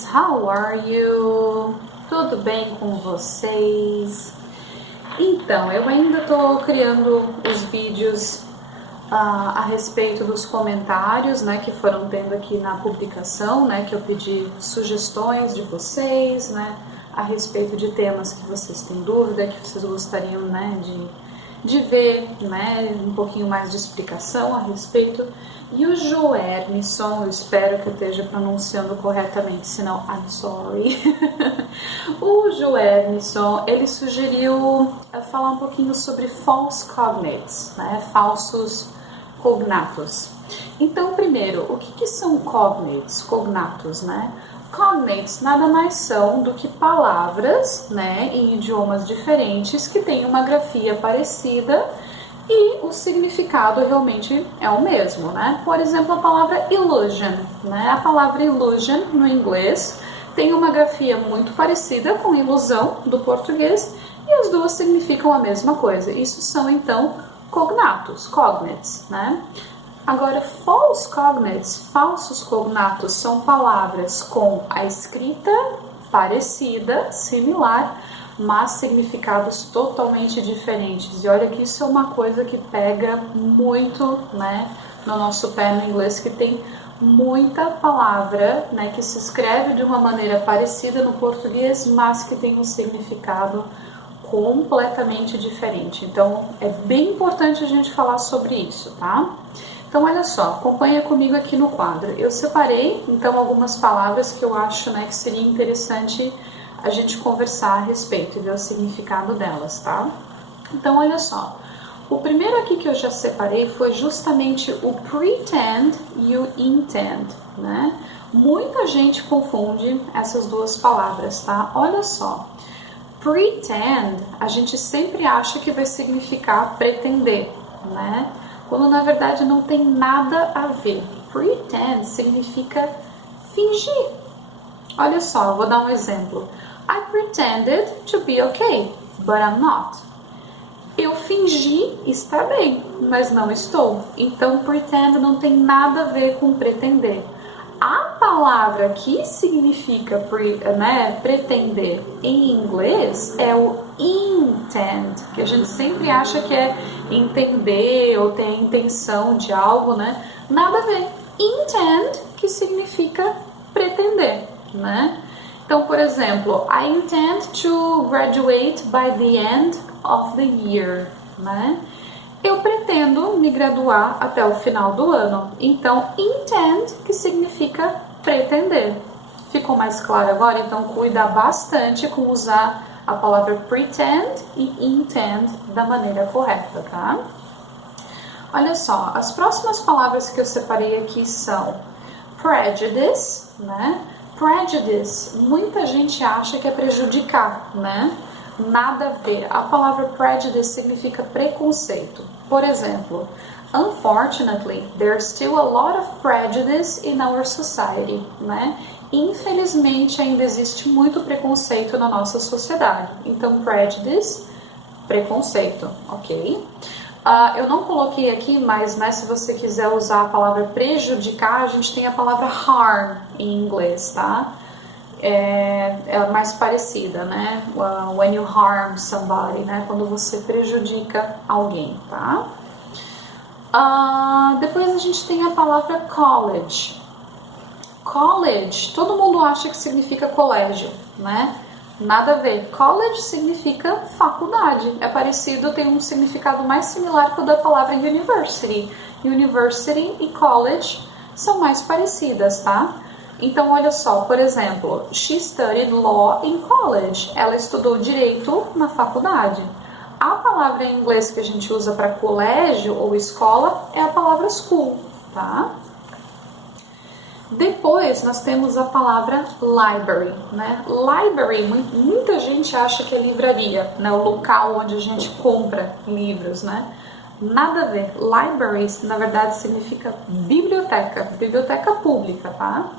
guys, how are you? Tudo bem com vocês? Então, eu ainda estou criando os vídeos a respeito dos comentários, né, que foram tendo aqui na publicação, né, que eu pedi sugestões de vocês, né, a respeito de temas que vocês têm dúvida, que vocês gostariam, né, de ver, né, um pouquinho mais de explicação a respeito. E o Joernisson, eu espero que eu esteja pronunciando corretamente, senão I'm sorry. O Joernisson, ele sugeriu falar um pouquinho sobre false cognates, né, falsos cognatos. Então, primeiro, o que são cognatos, né? Cognates nada mais são do que palavras, né, em idiomas diferentes que têm uma grafia parecida e o significado realmente é o mesmo, né? Por exemplo, a palavra illusion, né? A palavra illusion no inglês tem uma grafia muito parecida com ilusão do português e as duas significam a mesma coisa. Isso são então cognates, né? Agora, false cognates, falsos cognatos, são palavras com a escrita parecida, similar, mas significados totalmente diferentes. E olha que isso é uma coisa que pega muito, né, no nosso pé no inglês, que tem muita palavra, né, que se escreve de uma maneira parecida no português, mas que tem um significado completamente diferente. Então, é bem importante a gente falar sobre isso, tá? Então, olha só, acompanha comigo aqui no quadro. Eu separei, então, algumas palavras que eu acho, né, que seria interessante a gente conversar a respeito e ver o significado delas, tá? Então, olha só. O primeiro aqui que eu já separei foi justamente o pretend e o intend, né? Muita gente confunde essas duas palavras, tá? Olha só. Pretend, a gente sempre acha que vai significar pretender, né? Quando na verdade não tem nada a ver. Pretend significa fingir. Olha só, vou dar um exemplo. I pretended to be okay, but I'm not. Eu fingi estar bem, mas não estou. Então, pretend não tem nada a ver com pretender. A palavra que significa pretender em inglês é o intend, que a gente sempre acha que é entender ou ter a intenção de algo, né? Nada a ver. Intend, que significa pretender, né? Então, por exemplo, I intend to graduate by the end of the year, né? Eu pretendo me graduar até o final do ano. Então, intend, que significa pretender. Ficou mais claro agora? Então, cuida bastante com usar a palavra pretend e intend da maneira correta, tá? Olha só, as próximas palavras que eu separei aqui são prejudice, né? Prejudice, muita gente acha que é prejudicar, né? Nada a ver. A palavra prejudice significa preconceito. Por exemplo, unfortunately, there's still a lot of prejudice in our society, né? Infelizmente, ainda existe muito preconceito na nossa sociedade. Então, prejudice, preconceito, ok? Eu não coloquei aqui, mas, né, se você quiser usar a palavra prejudicar, a gente tem a palavra harm em inglês, tá? É mais parecida, né? When you harm somebody, né? Quando você prejudica alguém, tá? Depois a gente tem a palavra college. College, todo mundo acha que significa colégio, né? Nada a ver. College significa faculdade. É parecido, tem um significado mais similar que o da palavra university. University e college são mais parecidas, tá? Então, olha só, por exemplo, she studied law in college. Ela estudou direito na faculdade. A palavra em inglês que a gente usa para colégio ou escola é a palavra school, tá? Depois, nós temos a palavra library, né? Library, muita gente acha que é livraria, né? O local onde a gente compra livros, né? Nada a ver. Library, na verdade, significa biblioteca, biblioteca pública, tá?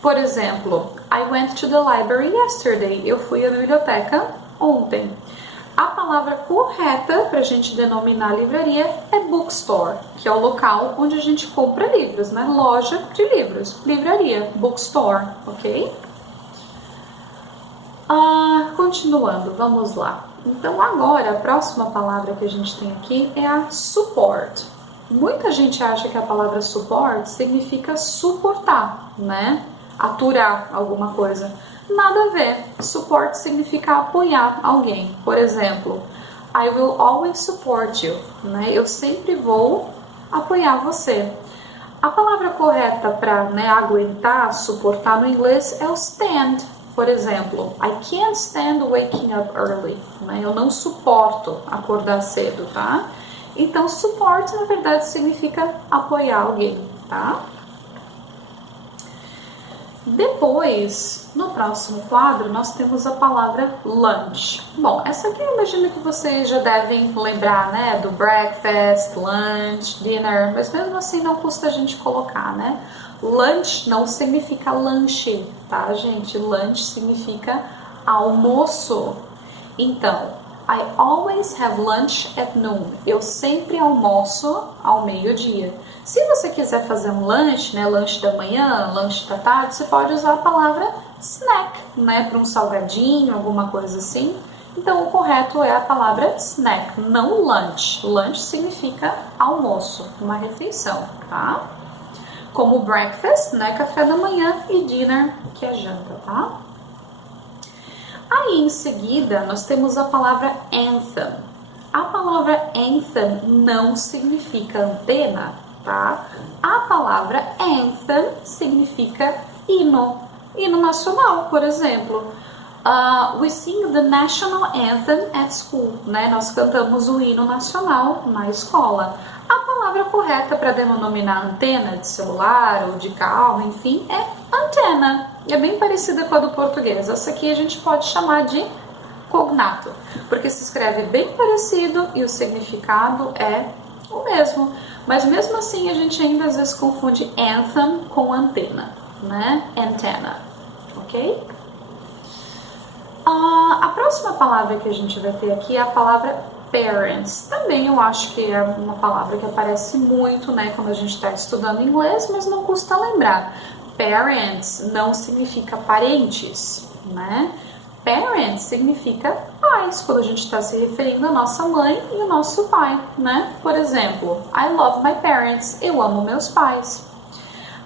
Por exemplo, I went to the library yesterday. Eu fui à biblioteca ontem. A palavra correta para a gente denominar a livraria é bookstore, que é o local onde a gente compra livros, né? Loja de livros, livraria, bookstore, ok? Continuando, vamos lá. Então agora a próxima palavra que a gente tem aqui é a support. Muita gente acha que a palavra support significa suportar, né? Aturar alguma coisa. Nada a ver. Support significa apoiar alguém. Por exemplo, I will always support you, né? Eu sempre vou apoiar você. A palavra correta para, né, aguentar, suportar no inglês é o stand. Por exemplo, I can't stand waking up early, né? Eu não suporto acordar cedo, tá? Então, support, na verdade, significa apoiar alguém, tá? Depois, no próximo quadro, nós temos a palavra lunch. Bom, essa aqui eu imagino que vocês já devem lembrar, né? Do breakfast, lunch, dinner, mas mesmo assim não custa a gente colocar, né? Lunch não significa lanche, tá, gente? Lunch significa almoço. Então, I always have lunch at noon. Eu sempre almoço ao meio-dia. Se você quiser fazer um lanche, né, lanche da manhã, lanche da tarde, você pode usar a palavra snack, né, para um salgadinho, alguma coisa assim. Então, o correto é a palavra snack, não lunch. Lunch significa almoço, uma refeição, tá? Como breakfast, né, café da manhã, e dinner, que é janta, tá? Aí, em seguida, nós temos a palavra anthem. A palavra anthem não significa antena, tá? A palavra anthem significa hino. Hino nacional, por exemplo. We sing the national anthem at school, né? Nós cantamos o hino nacional na escola. A palavra correta para denominar antena de celular ou de carro, enfim, é antena. É bem parecida com a do português. Essa aqui a gente pode chamar de cognato, porque se escreve bem parecido e o significado é o mesmo. Mas mesmo assim a gente ainda às vezes confunde anthem com antena, né? Antenna, ok? A próxima palavra que a gente vai ter aqui é a palavra parents. Também eu acho que é uma palavra que aparece muito, né, quando a gente está estudando inglês, mas não custa lembrar. Parents não significa parentes, né? Parents significa pais, quando a gente está se referindo à nossa mãe e ao nosso pai, né? Por exemplo, I love my parents, eu amo meus pais.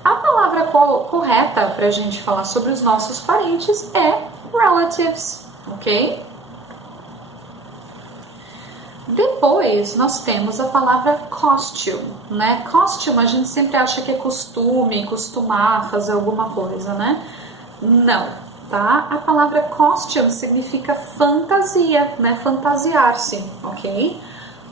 A palavra correta para a gente falar sobre os nossos parentes é relatives, ok? Depois nós temos a palavra costume, né? Costume a gente sempre acha que é costume, costumar fazer alguma coisa, né? Não, tá? A palavra costume significa fantasia, né? Fantasiar-se, ok?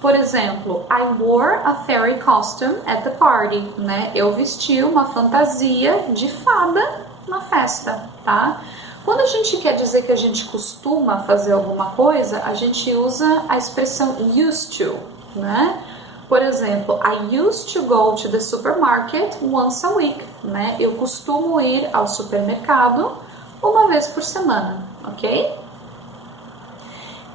Por exemplo, I wore a fairy costume at the party, né? Eu vesti uma fantasia de fada na festa, tá? Quando a gente quer dizer que a gente costuma fazer alguma coisa, a gente usa a expressão used to, né? Por exemplo, I used to go to the supermarket once a week, né? Eu costumo ir ao supermercado uma vez por semana, ok?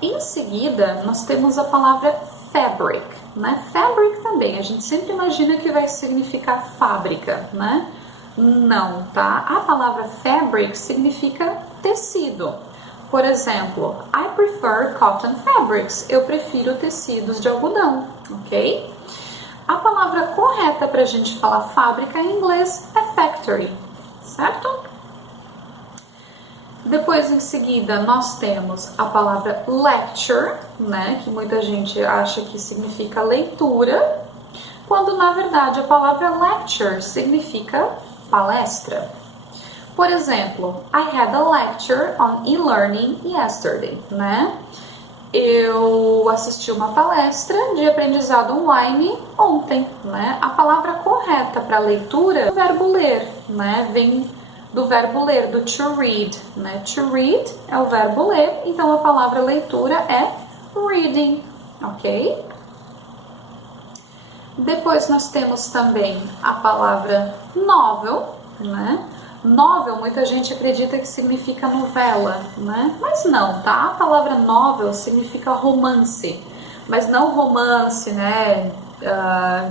Em seguida, nós temos a palavra fabric, né? Fabric também, a gente sempre imagina que vai significar fábrica, né? Não, tá? A palavra fabric significa tecido. Por exemplo, I prefer cotton fabrics. Eu prefiro tecidos de algodão, ok? A palavra correta para a gente falar fábrica em inglês é factory, certo? Depois, em seguida, nós temos a palavra lecture, né? Que muita gente acha que significa leitura, quando na verdade a palavra lecture significa palestra. Por exemplo, I had a lecture on e-learning yesterday, né? Eu assisti uma palestra de aprendizado online ontem, né? A palavra correta para leitura é o verbo ler, né? Vem do verbo ler, do to read, né? To read é o verbo ler, então a palavra leitura é reading, ok? Depois nós temos também a palavra novel, né? Novel, muita gente acredita que significa novela, né? Mas não, tá? A palavra novel significa romance, mas não romance, né?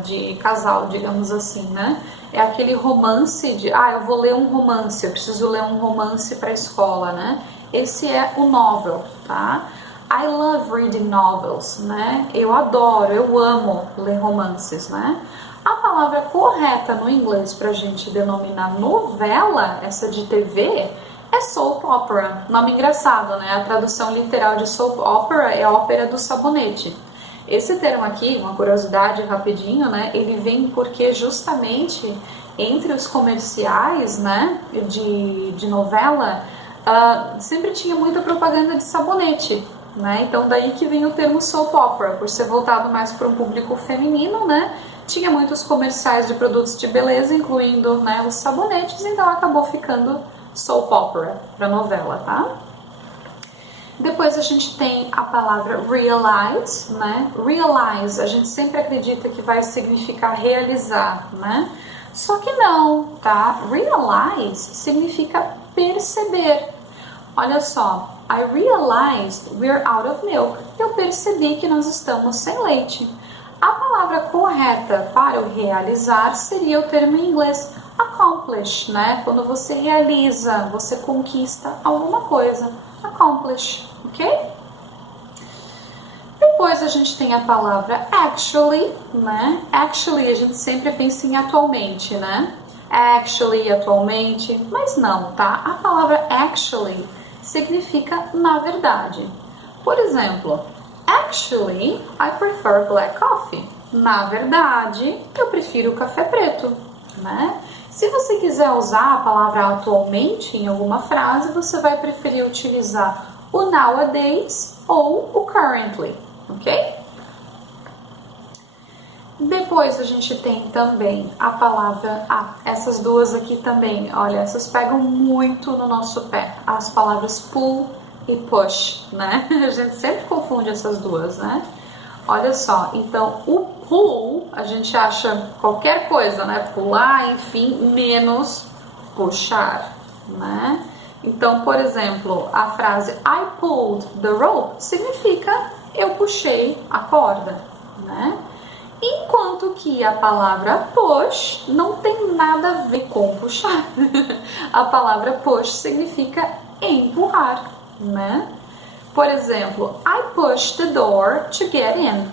De casal, digamos assim, né? É aquele romance de, eu vou ler um romance, eu preciso ler um romance para a escola, né? esse é o novel, tá? I love reading novels, né? Eu adoro, eu amo ler romances, né? A palavra correta no inglês para a gente denominar novela, essa de TV, é soap opera. Nome engraçado, né? A tradução literal de soap opera é ópera do sabonete. Esse termo aqui, uma curiosidade rapidinho, né? Ele vem porque justamente entre os comerciais, né, de novela, sempre tinha muita propaganda de sabonete, né? Então daí que vem o termo soap opera, por ser voltado mais para um público feminino, né? Tinha muitos comerciais de produtos de beleza, incluindo, né, os sabonetes, então acabou ficando soap opera para novela, tá? Depois a gente tem a palavra realize, né? Realize, a gente sempre acredita que vai significar realizar, né? Só que não, tá? Realize significa perceber. Olha só, I realized we're out of milk. Eu percebi que nós estamos sem leite. A palavra correta para o realizar seria o termo em inglês accomplish, né? Quando você realiza, você conquista alguma coisa. Accomplish, ok? Depois a gente tem a palavra actually, né? Actually a gente sempre pensa em atualmente, né? Actually, atualmente, mas não, tá? A palavra actually significa na verdade. Por exemplo, actually, I prefer black coffee. Na verdade, eu prefiro o café preto, né? Se você quiser usar a palavra atualmente em alguma frase, você vai preferir utilizar o nowadays ou o currently, ok? Depois a gente tem também a palavra, essas duas aqui também, olha, essas pegam muito no nosso pé, as palavras pull e push, né? A gente sempre confunde essas duas, né? Olha só, então o pull, a gente acha qualquer coisa, né? Pular, enfim, menos puxar, né? Então, por exemplo, a frase I pulled the rope significa eu puxei a corda, né? Enquanto que a palavra push não tem nada a ver com puxar. A palavra push significa empurrar, né? Por exemplo, I pushed the door to get in.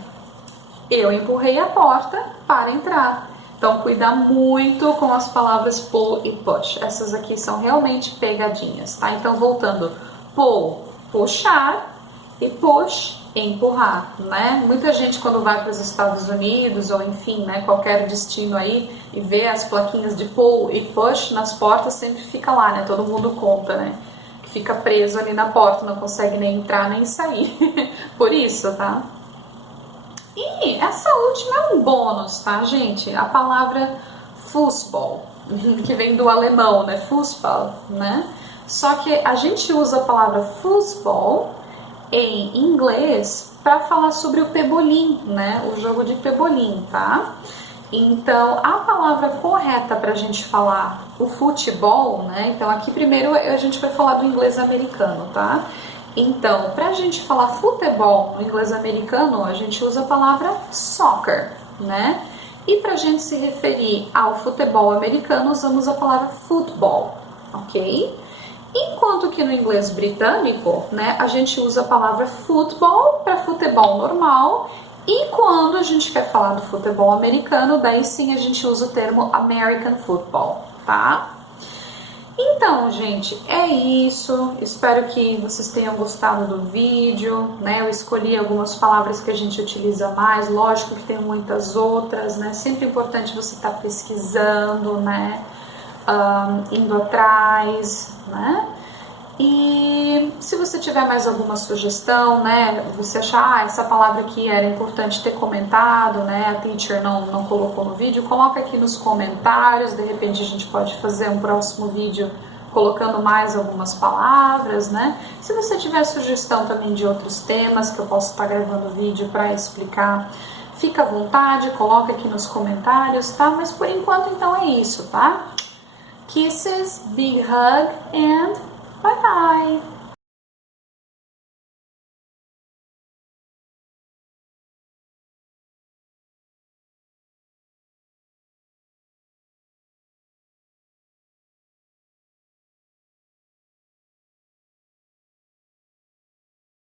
Eu empurrei a porta para entrar. Então, cuida muito com as palavras pull e push. Essas aqui são realmente pegadinhas, tá? Então, voltando. Pull, puxar, e push, empurrar, né? Muita gente quando vai para os Estados Unidos ou enfim, né, qualquer destino aí e vê as plaquinhas de pull e push nas portas, sempre fica lá, né? Todo mundo conta, né? Que fica preso ali na porta, não consegue nem entrar nem sair. Por isso, tá? E essa última é um bônus, tá, gente? A palavra Fußball, que vem do alemão, né? Fußball, né? Só que a gente usa a palavra Fußball em inglês para falar sobre o pebolim, né? O jogo de pebolim, tá? Então, a palavra correta para a gente falar o futebol, né? Então, aqui primeiro a gente vai falar do inglês americano, tá? Então, para a gente falar futebol no inglês americano, a gente usa a palavra soccer, né? E para a gente se referir ao futebol americano, usamos a palavra football, ok? Enquanto que no inglês britânico, né, a gente usa a palavra football para futebol normal, e quando a gente quer falar do futebol americano, daí sim a gente usa o termo American Football, tá? Então, gente, é isso. Espero que vocês tenham gostado do vídeo, né? Eu escolhi algumas palavras que a gente utiliza mais, lógico que tem muitas outras, né? Sempre importante você estar pesquisando, né? Indo atrás, né? E se você tiver mais alguma sugestão, né? Você achar, essa palavra aqui era importante ter comentado, né? A teacher não colocou no vídeo, coloca aqui nos comentários, de repente a gente pode fazer um próximo vídeo colocando mais algumas palavras, né? Se você tiver sugestão também de outros temas que eu posso estar gravando vídeo para explicar, fica à vontade, coloca aqui nos comentários, tá? Mas por enquanto então é isso, tá? Kisses, big hug and bye bye!